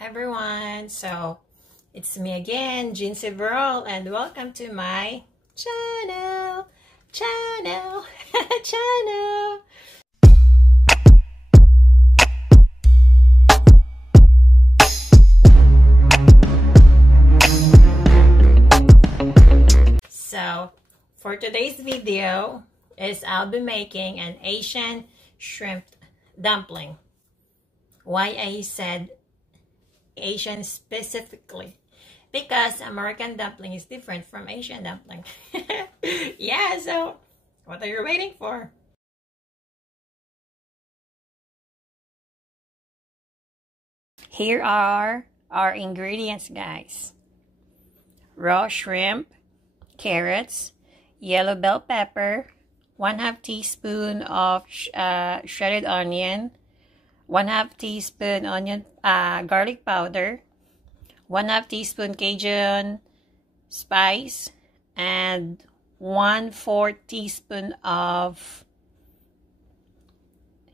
Hi everyone, so it's me again, Jeansy Veral, and welcome to my channel. So for today's video I'll be making an Asian shrimp dumpling. Why I said Asian specifically? Because American dumpling is different from Asian dumpling. Yeah, so what are you waiting for? Here are our ingredients, guys. Raw shrimp, carrots, yellow bell pepper, 1/2 teaspoon of shredded onion, 1/2 teaspoon garlic powder, 1/2 teaspoon Cajun spice, and 1/4 teaspoon of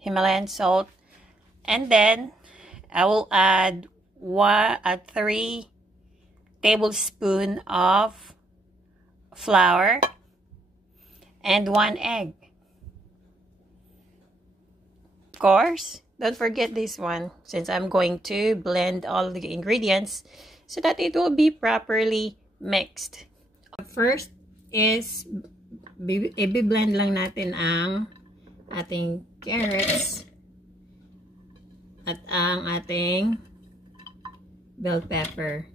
Himalayan salt. And then I will add 3 tablespoons of flour and 1 egg. Of course, don't forget this one, since I'm going to blend all the ingredients so that it will be properly mixed. First is i-blend lang natin ang ating carrots at ang ating bell pepper.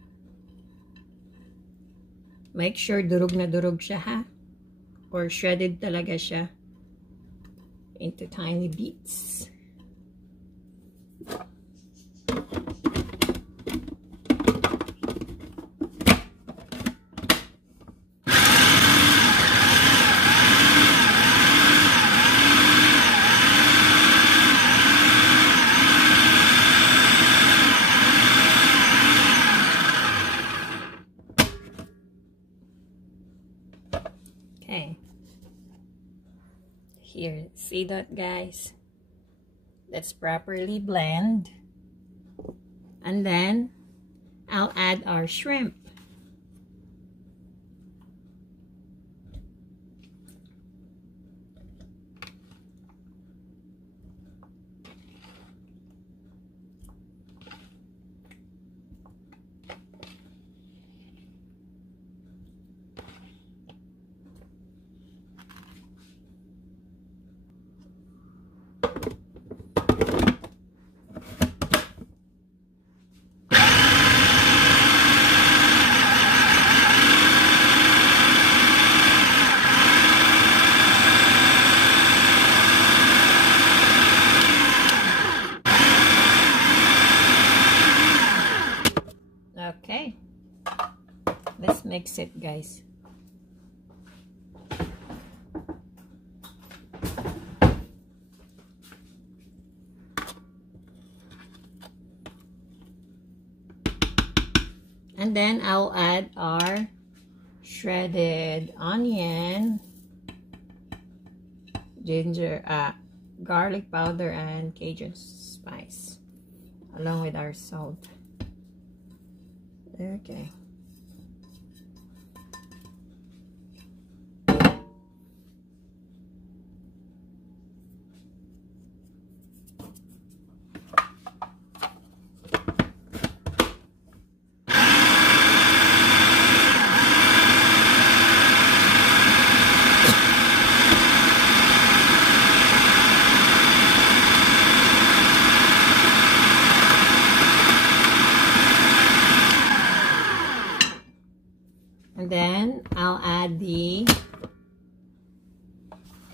Make sure durog na durog siya, ha? Or shredded talaga siya into tiny bits. Okay, here, see that, guys? Let's properly blend, and then I'll add our shrimp. Okay, let's mix it, guys. And then I'll add our shredded onion, garlic powder, and Cajun spice, along with our salt. Okay. And then I'll add the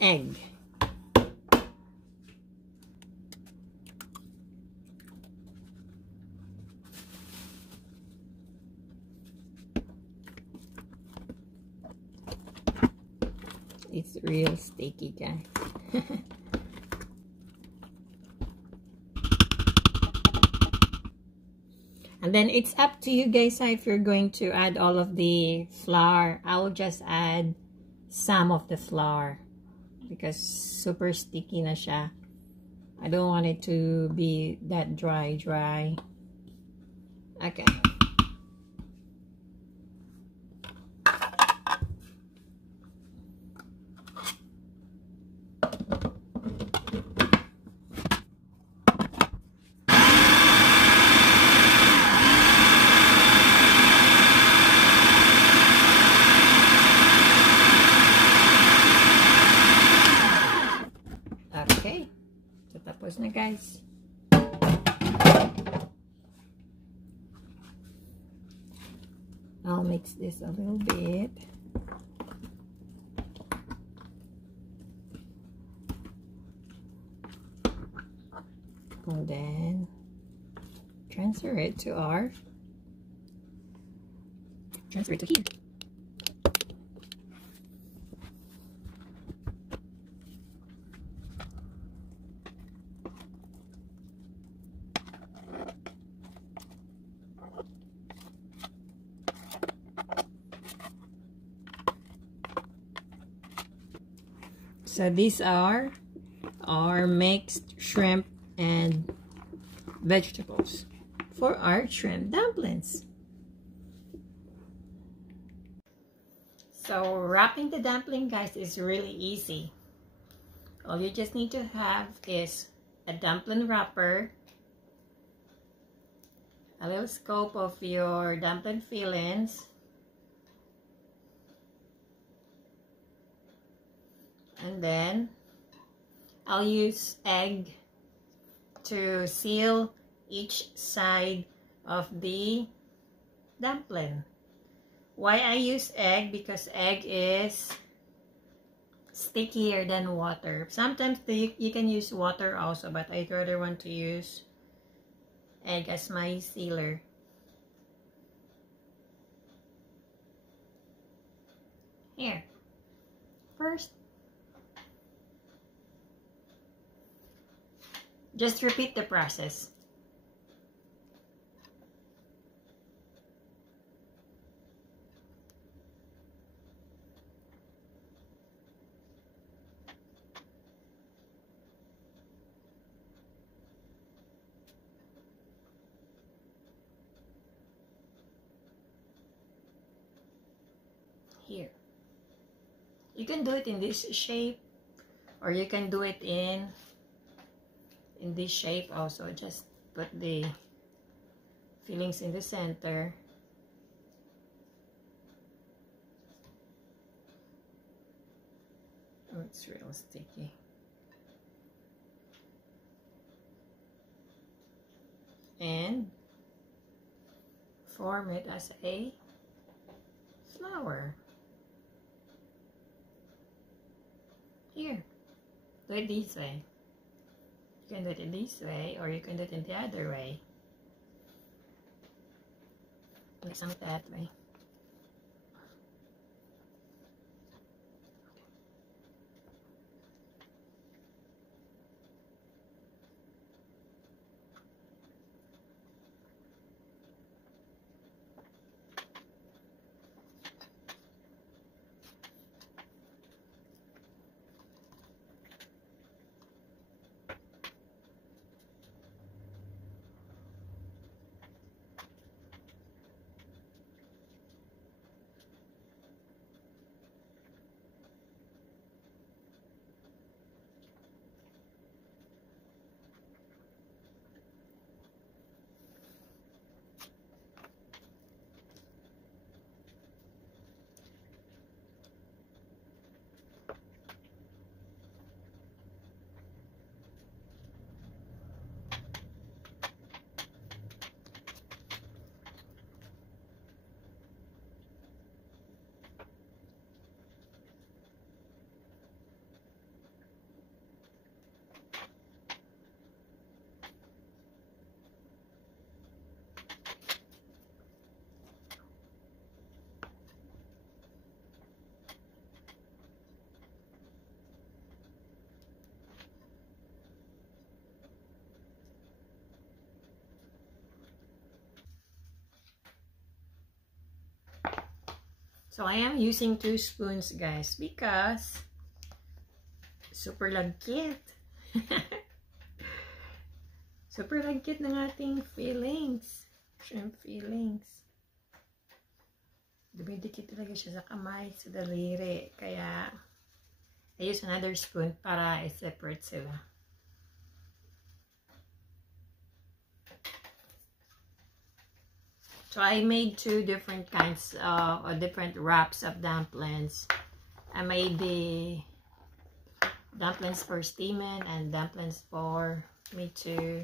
egg. It's real sticky, guys. And then it's up to you guys if you're going to add all of the flour. I will just add some of the flour because super sticky na siya. I don't want it to be that dry. Okay. Okay. So, tapos na guys. I'll mix this a little bit. And then transfer it to here. So these are our mixed shrimp and vegetables for our shrimp dumplings. So wrapping the dumpling, guys, is really easy. All you just need to have is a dumpling wrapper, a little scoop of your dumpling fillings, and then I'll use egg to seal each side of the dumpling. Why I use egg? Because egg is stickier than water. Sometimes you can use water also, but I'd rather want to use egg as my sealer. Here. First, just repeat the process. Here. You can do it in this shape, or you can do it in this shape also. Just put the fillings in the center. Oh, it's real sticky. And form it as a flower. Here, do it this way. You can do it in this way, or you can do it in the other way. Do some that way. So I am using 2 spoons, guys, because super lagkit. Super lagkit ng ating fillings. shrimp fillings. Dumidikit talaga siya sa kamay, sa daliri. Kaya, I use another spoon para i-separate sila. So, I made two different kinds of, different wraps of dumplings. I made the dumplings for steaming and dumplings for me to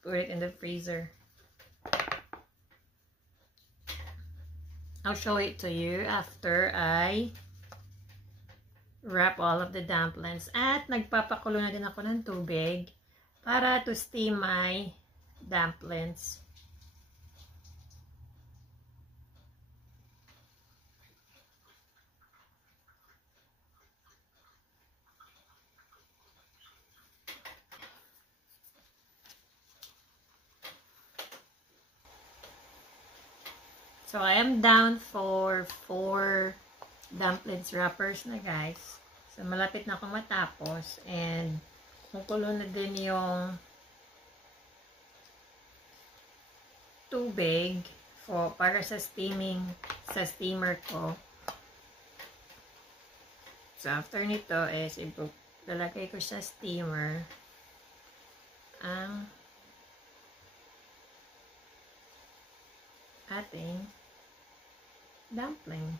put it in the freezer. I'll show it to you after I wrap all of the dumplings. At nagpapakulo na din ako ng tubig para to steam my dumplings. So, I am down for 4 dumplings wrappers na, guys. So, malapit na akong matapos. And, kumukulo na din yung tubig para sa steaming, sa steamer ko. So, after nito is, lalagay ko sa steamer ang ating dumpling.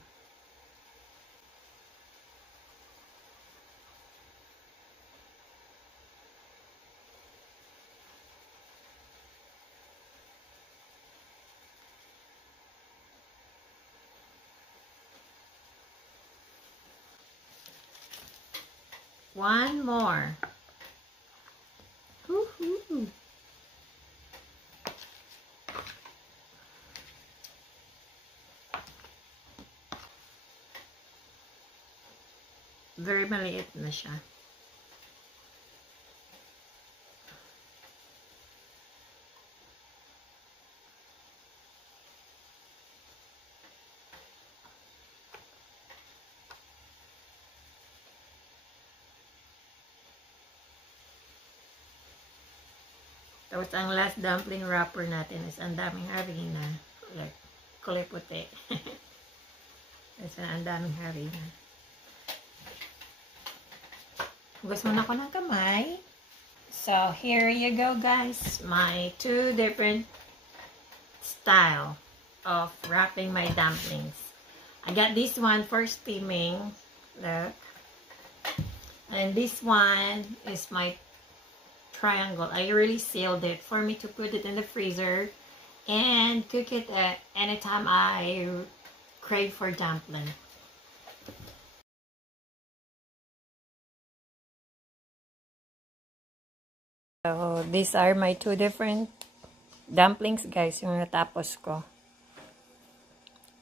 One more. Woohoo! Very maliit na siya. Tapos ang last dumpling wrapper natin is ang daming harina. Like, kulay puti. Kasi ang daming harina. Hugas muna ko ng kamay. So, here you go, guys. My 2 different style of wrapping my dumplings. I got this one for steaming. Look. And this one is my triangle. I really sealed it for me to put it in the freezer and cook it anytime I crave for dumpling. So, these are my 2 different dumplings, guys, yung natapos ko.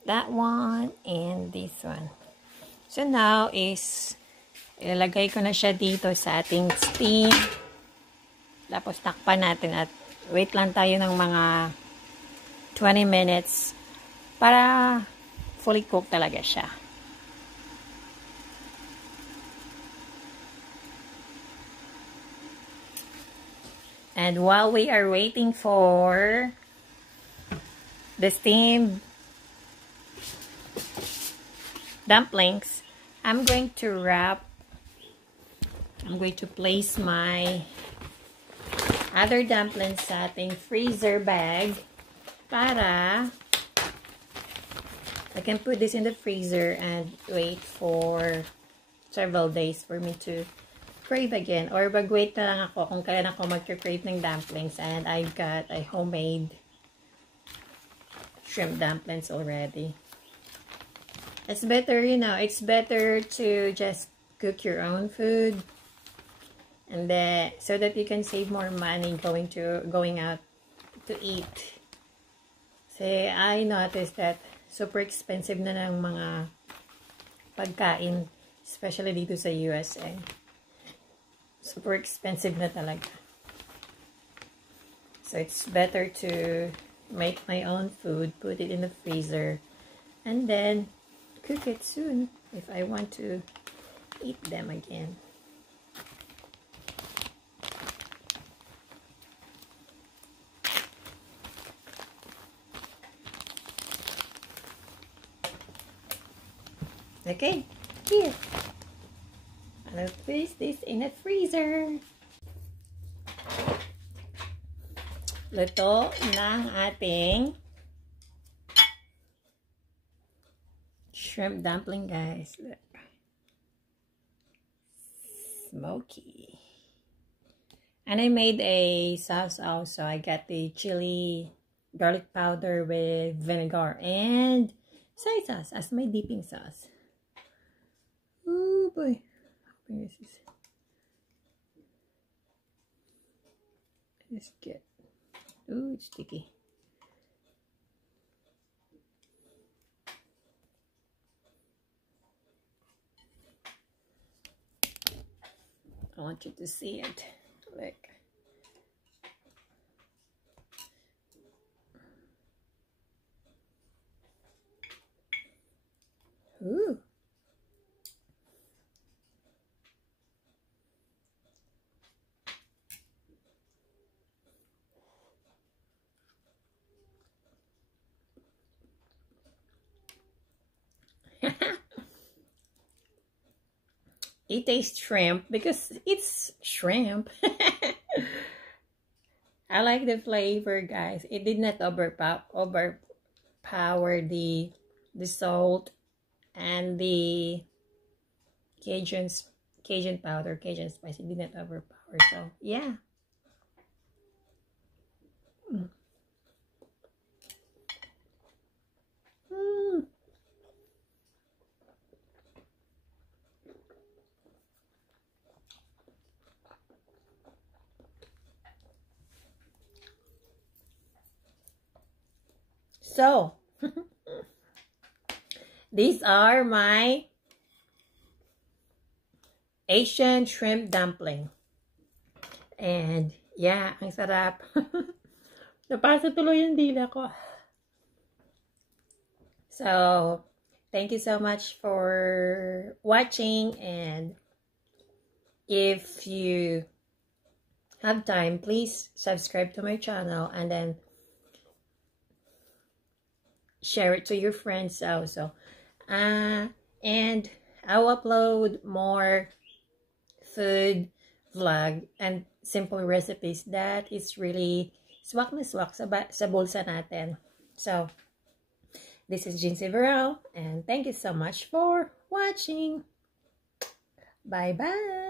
That one and this one. So, now is, ilalagay ko na siya dito sa ating steam. Tapos, takpan natin at wait lang tayo ng mga 20 minutes para fully cooked talaga siya. And while we are waiting for the steamed dumplings, I'm going to place my other dumplings sa ating freezer bag para I can put this in the freezer and wait for several days for me to crave again. Or mag-wait na lang ako kung kailan ako mag-crave ng dumplings. And I've got a homemade shrimp dumplings already. It's better, you know, it's better to just cook your own food. And then, so that you can save more money going out to eat. Kasi I noticed that super expensive na ng mga pagkain, especially dito sa USA. Super expensive na talaga. So, it's better to make my own food, put it in the freezer, and then cook it soon if I want to eat them again. Okay, here. I'll place this in a freezer. Luto ng ating shrimp dumpling, guys. Look. Smoky. And I made a sauce also. I got the chili garlic powder with vinegar and soy sauce as my dipping sauce. Oh boy. This is good. Ooh, it's sticky. I want you to see it. Look. Ooh. It tastes shrimp because it's shrimp. I like the flavor, guys. It did not overpower the salt and the Cajun powder, Cajun spice. It did not overpower. So yeah. Mm. Mm. So, these are my Asian shrimp dumpling. And, yeah, ang sarap. Napasa tuloy yung dila ko. So, thank you so much for watching. And if you have time, please subscribe to my channel and then share it to your friends also. And I'll upload more food vlog and simple recipes that is really swak na swak sa bulsa natin. So, this is Jeansy Veral, and thank you so much for watching. Bye-bye!